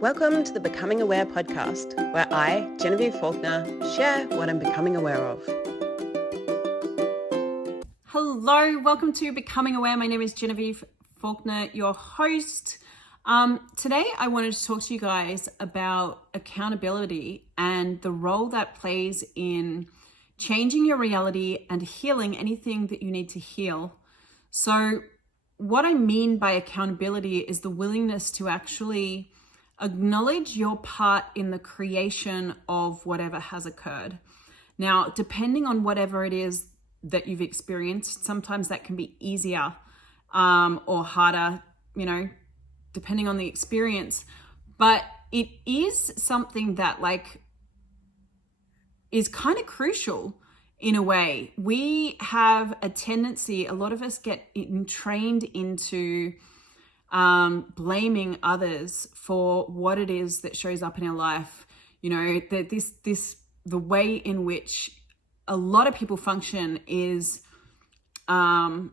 Welcome to the Becoming Aware podcast, where I, Genevieve Faulkner, share what I'm becoming aware of. Hello, welcome to Becoming Aware. My name is Genevieve Faulkner, your host. Today I wanted to talk to you guys about accountability and the role that plays in changing your reality and healing anything that you need to heal. So what I mean by accountability is the willingness to actually acknowledge your part in the creation of whatever has occurred. Now, depending on whatever it is that you've experienced, sometimes that can be easier or harder, depending on the experience. But it is something that is kind of crucial in a way. We have a tendency, a lot of us get trained into blaming others for what it is that shows up in our life. The way in which a lot of people function is, blaming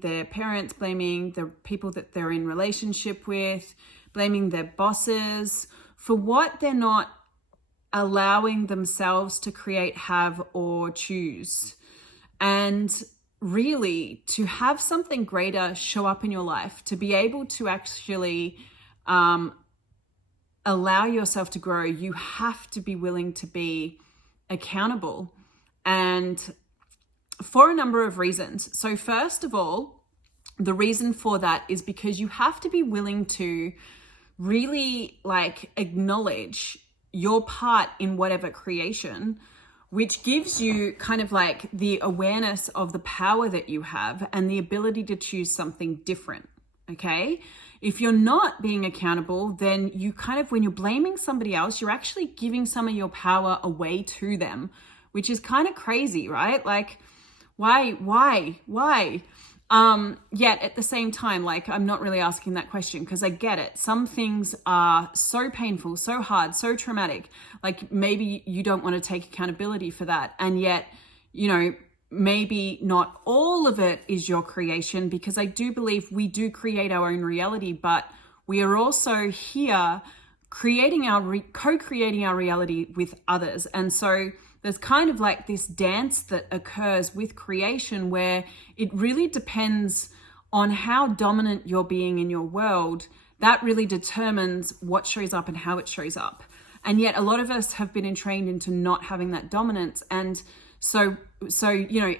their parents, blaming the people that they're in relationship with, blaming their bosses for what they're not allowing themselves to create, have, or choose. And really, to have something greater show up in your life, to be able to actually allow yourself to grow, you have to be willing to be accountable, and for a number of reasons. So first of all, the reason for that is because you have to be willing to really acknowledge your part in whatever creation, which gives you kind of the awareness of the power that you have and the ability to choose something different. Okay. If you're not being accountable, then you when you're blaming somebody else, you're actually giving some of your power away to them, which is kind of crazy, right? Why? Yet at the same time, I'm not really asking that question because I get it. Some things are so painful, so hard, so traumatic. Maybe you don't want to take accountability for that. And yet, maybe not all of it is your creation, because I do believe we do create our own reality, but we are also here creating co-creating our reality with others. And so there's kind of this dance that occurs with creation where it really depends on how dominant you're being in your world. That really determines what shows up and how it shows up. And yet a lot of us have been entrained into not having that dominance. And so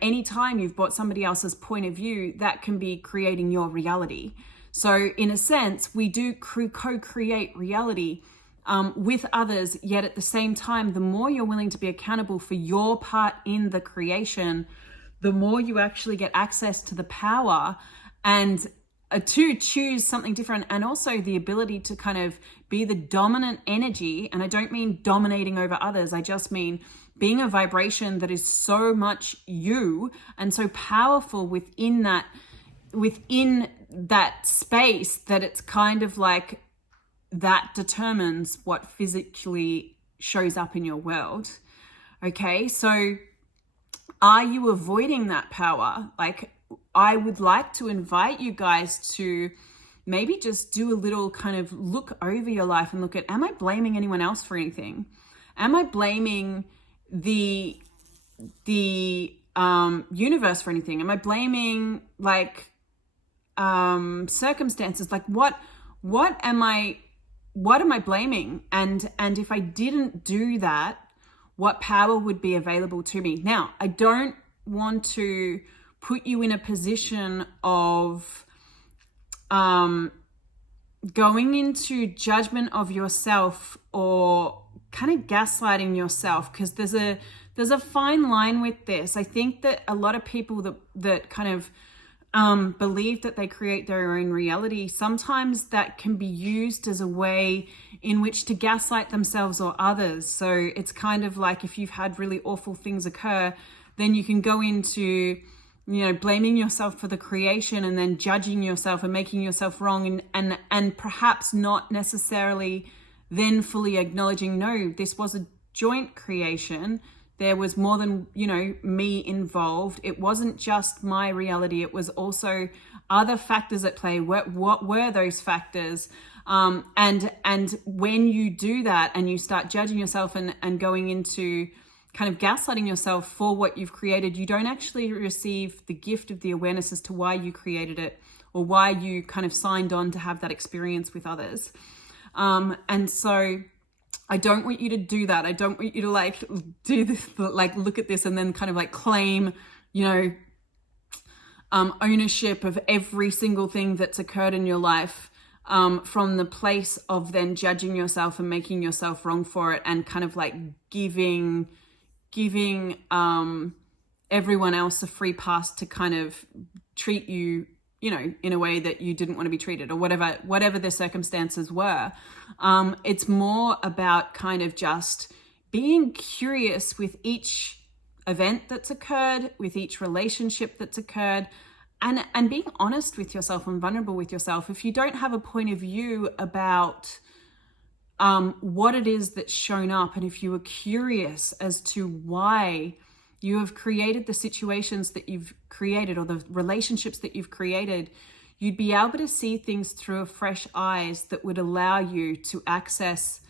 anytime you've brought somebody else's point of view, that can be creating your reality. So in a sense, we do co-create reality with others, yet at the same time, the more you're willing to be accountable for your part in the creation, the more you actually get access to the power and to choose something different, and also the ability to kind of be the dominant energy. And I don't mean dominating over others. I just mean being a vibration that is so much you and so powerful within that space that it's kind of that determines what physically shows up in your world. Okay, so are you avoiding that power? I would like to invite you guys to maybe just do a little kind of look over your life and look at, am I blaming anyone else for anything? Am I blaming the universe for anything? Am I blaming circumstances? What am I blaming? And if I didn't do that, what power would be available to me? Now, I don't want to put you in a position of going into judgment of yourself or kind of gaslighting yourself, because there's a fine line with this. I think that a lot of people that kind of believe that they create their own reality, sometimes that can be used as a way in which to gaslight themselves or others. So it's kind of if you've had really awful things occur, then you can go into blaming yourself for the creation and then judging yourself and making yourself wrong, and perhaps not necessarily then fully acknowledging, no, this was a joint creation. There was more than, me involved. It wasn't just my reality. It was also other factors at play? What were those factors? And when you do that and you start judging yourself and going into kind of gaslighting yourself for what you've created, you don't actually receive the gift of the awareness as to why you created it or why you kind of signed on to have that experience with others. And so I don't want you to do that. I don't want you to like do this, like look at this and then kind of like claim, ownership of every single thing that's occurred in your life, from the place of then judging yourself and making yourself wrong for it, and kind of like giving everyone else a free pass to kind of treat you, in a way that you didn't want to be treated, or whatever the circumstances were. It's more about kind of just being curious with each event that's occurred, with each relationship that's occurred, and being honest with yourself and vulnerable with yourself. If you don't have a point of view about what it is that's shown up, and if you are curious as to why you have created the situations that you've created or the relationships that you've created, you'd be able to see things through fresh eyes that would allow you to access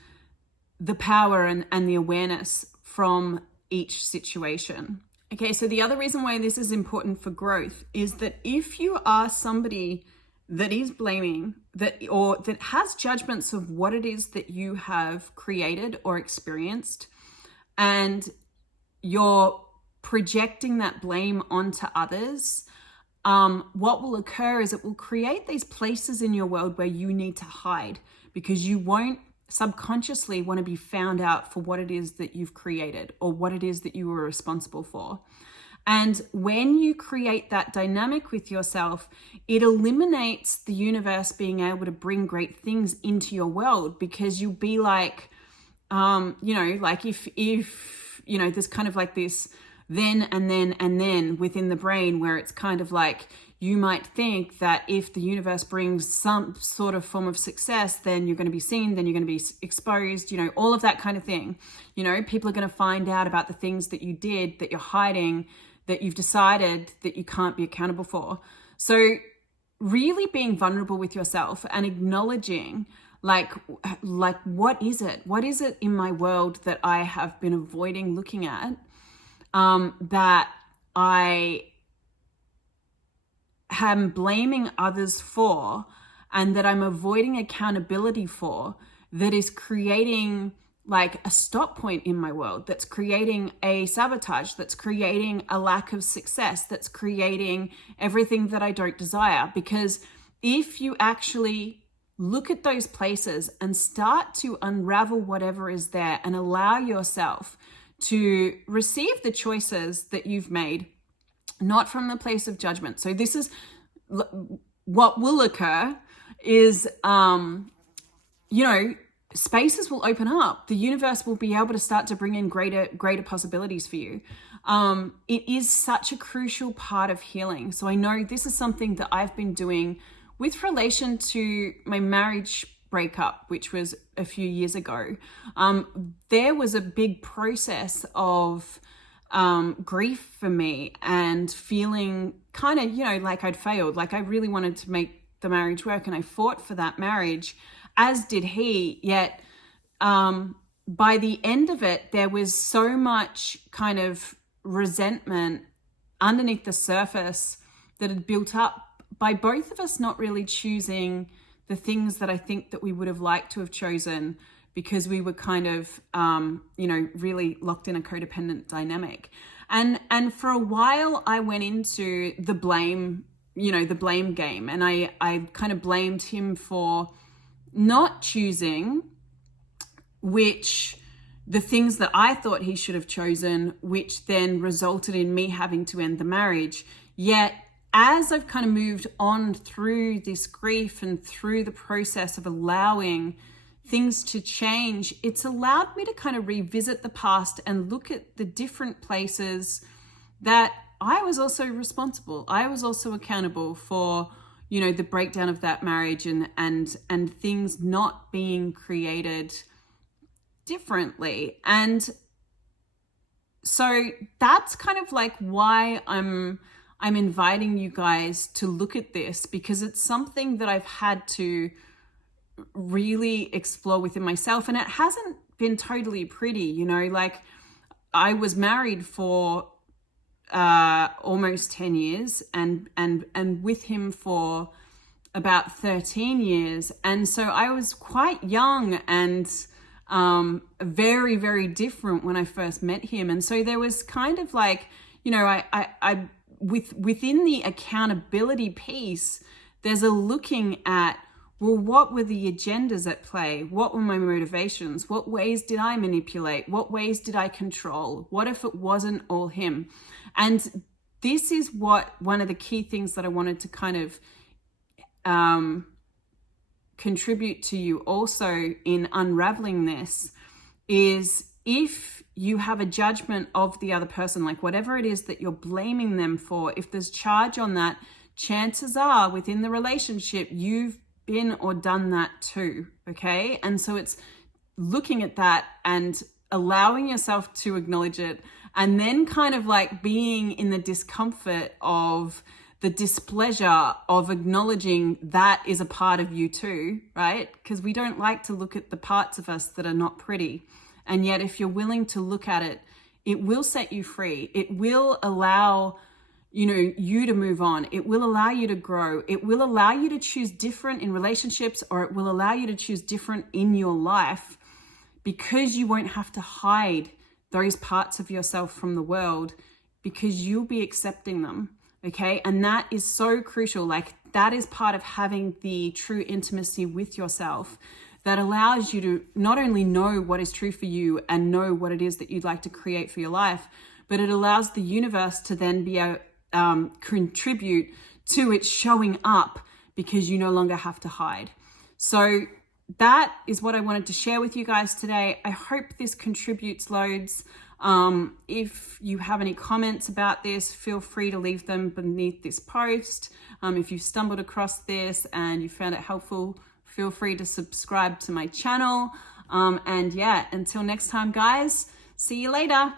the power and the awareness from each situation. Okay, so the other reason why this is important for growth is that if you are somebody that is blaming, that has judgments of what it is that you have created or experienced, and you're projecting that blame onto others, what will occur is it will create these places in your world where you need to hide, because you won't subconsciously want to be found out for what it is that you've created or what it is that you were responsible for. And when you create that dynamic with yourself, it eliminates the universe being able to bring great things into your world, because you'll be like, like if there's kind of like this then and then within the brain, where it's kind of like, you might think that if the universe brings some sort of form of success, then you're going to be seen, then you're going to be exposed, all of that kind of thing. People are going to find out about the things that you did, that you're hiding, that you've decided that you can't be accountable for. So really being vulnerable with yourself and acknowledging like what is it? What is it in my world that I have been avoiding looking at, that I am blaming others for, and that I'm avoiding accountability for, that is creating like a stop point in my world, that's creating a sabotage, that's creating a lack of success, that's creating everything that I don't desire. Because if you actually look at those places and start to unravel whatever is there and allow yourself to receive the choices that you've made, not from the place of judgment. So this is what will occur is, spaces will open up. The universe will be able to start to bring in greater possibilities for you. It is such a crucial part of healing. So I know this is something that I've been doing with relation to my marriage breakup, which was a few years ago. There was a big process of grief for me, and feeling kind of, like I'd failed. Like I really wanted to make the marriage work, and I fought for that marriage, as did he. Yet by the end of it, there was so much kind of resentment underneath the surface that had built up by both of us not really choosing the things that I think that we would have liked to have chosen, because we were kind of, really locked in a codependent dynamic. And for a while I went into the blame game. And I kind of blamed him for not choosing the things that I thought he should have chosen, which then resulted in me having to end the marriage. Yet, as I've kind of moved on through this grief and through the process of allowing things to change, it's allowed me to kind of revisit the past and look at the different places that I was also responsible. I was also accountable for, the breakdown of that marriage and things not being created differently. And so that's kind of like why I'm I'm inviting you guys to look at this, because it's something that I've had to really explore within myself, and it hasn't been totally pretty, you know. Like, I was married for almost 10 years and with him for about 13 years. And so I was quite young and very, very different when I first met him. And so there was kind of like, you know, I within the accountability piece, there's a looking at, well, what were the agendas at play? What were my motivations? What ways did I manipulate? What ways did I control? What if it wasn't all him? And this is one of the key things that I wanted to kind of contribute to you also in unraveling this is, if you have a judgment of the other person, like whatever it is that you're blaming them for, if there's charge on that, chances are within the relationship, you've been or done that too, okay? And so it's looking at that and allowing yourself to acknowledge it, and then kind of like being in the discomfort of the displeasure of acknowledging that is a part of you too, right? Because we don't like to look at the parts of us that are not pretty. And yet if you're willing to look at it, it will set you free. It will allow, you know, you to move on. It will allow you to grow. It will allow you to choose different in relationships, or it will allow you to choose different in your life, because you won't have to hide those parts of yourself from the world, because you'll be accepting them. Okay. And that is so crucial. Like, that is part of having the true intimacy with yourself, that allows you to not only know what is true for you and know what it is that you'd like to create for your life, but it allows the universe to then be able contribute to it showing up, because you no longer have to hide. So that is what I wanted to share with you guys today. I hope this contributes loads. If you have any comments about this, feel free to leave them beneath this post. If you stumbled across this and you found it helpful, feel free to subscribe to my channel. And yeah, until next time, guys, see you later.